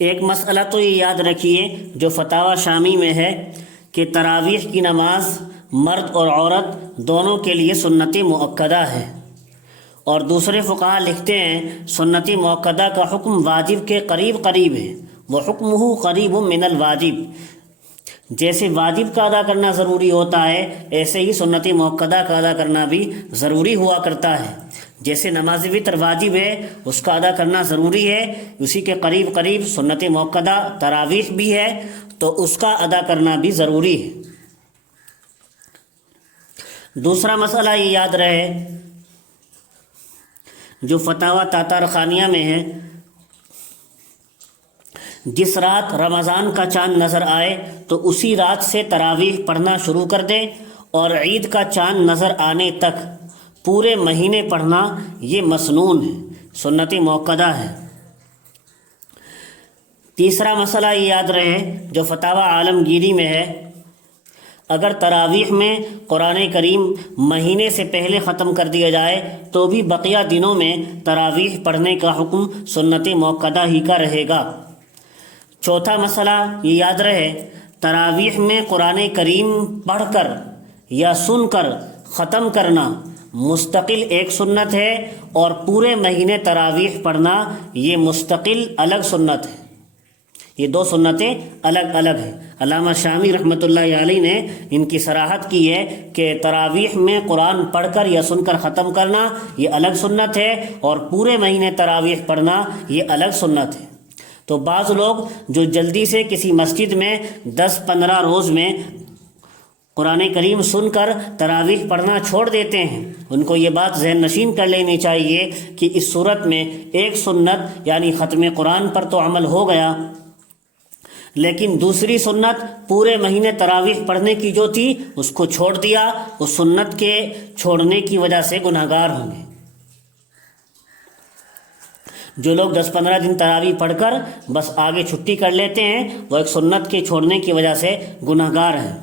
ایک مسئلہ تو یہ یاد رکھیے جو فتاوی شامی میں ہے کہ تراویح کی نماز مرد اور عورت دونوں کے لیے سنت مؤکدہ ہے، اور دوسرے فقہا لکھتے ہیں سنت مؤکدہ کا حکم واجب کے قریب قریب ہے، وحکمہ قریب من الواجب۔ جیسے واجب کا ادا کرنا ضروری ہوتا ہے ایسے ہی سنت مؤکدہ کا ادا کرنا بھی ضروری ہوا کرتا ہے۔ جیسے نماز وتر واجب ہے، اس کا ادا کرنا ضروری ہے، اسی کے قریب قریب سنت مؤکدہ تراویح بھی ہے تو اس کا ادا کرنا بھی ضروری ہے۔ دوسرا مسئلہ یہ یاد رہے جو فتاوی تاتارخانیہ میں ہے، جس رات رمضان کا چاند نظر آئے تو اسی رات سے تراویح پڑھنا شروع کر دے، اور عید کا چاند نظر آنے تک پورے مہینے پڑھنا یہ مسنون ہے، سنت مؤکدہ ہے۔ تیسرا مسئلہ یہ یاد رہے جو فتاوی عالمگیری میں ہے، اگر تراویح میں قرآن کریم مہینے سے پہلے ختم کر دیا جائے تو بھی بقیہ دنوں میں تراویح پڑھنے کا حکم سنت مؤکدہ ہی کا رہے گا۔ چوتھا مسئلہ یہ یاد رہے تراویح میں قرآن کریم پڑھ کر یا سن کر ختم کرنا مستقل ایک سنت ہے، اور پورے مہینے تراویح پڑھنا یہ مستقل الگ سنت ہے۔ یہ دو سنتیں الگ الگ ہیں۔ علامہ شامی رحمۃ اللہ علیہ نے ان کی صراحت کی ہے کہ تراویح میں قرآن پڑھ کر یا سن کر ختم کرنا یہ الگ سنت ہے، اور پورے مہینے تراویح پڑھنا یہ الگ سنت ہے۔ تو بعض لوگ جو جلدی سے کسی مسجد میں 10-15 روز میں قرآن کریم سن کر تراویح پڑھنا چھوڑ دیتے ہیں، ان کو یہ بات ذہن نشین کر لینی چاہیے کہ اس صورت میں ایک سنت یعنی ختم قرآن پر تو عمل ہو گیا، لیکن دوسری سنت پورے مہینے تراویح پڑھنے کی جو تھی اس کو چھوڑ دیا، اس سنت کے چھوڑنے کی وجہ سے گناہگار ہوں گے۔ جو لوگ 10-15 دن تراویح پڑھ کر بس آگے چھٹی کر لیتے ہیں وہ ایک سنت کے چھوڑنے کی وجہ سے گناہگار ہیں۔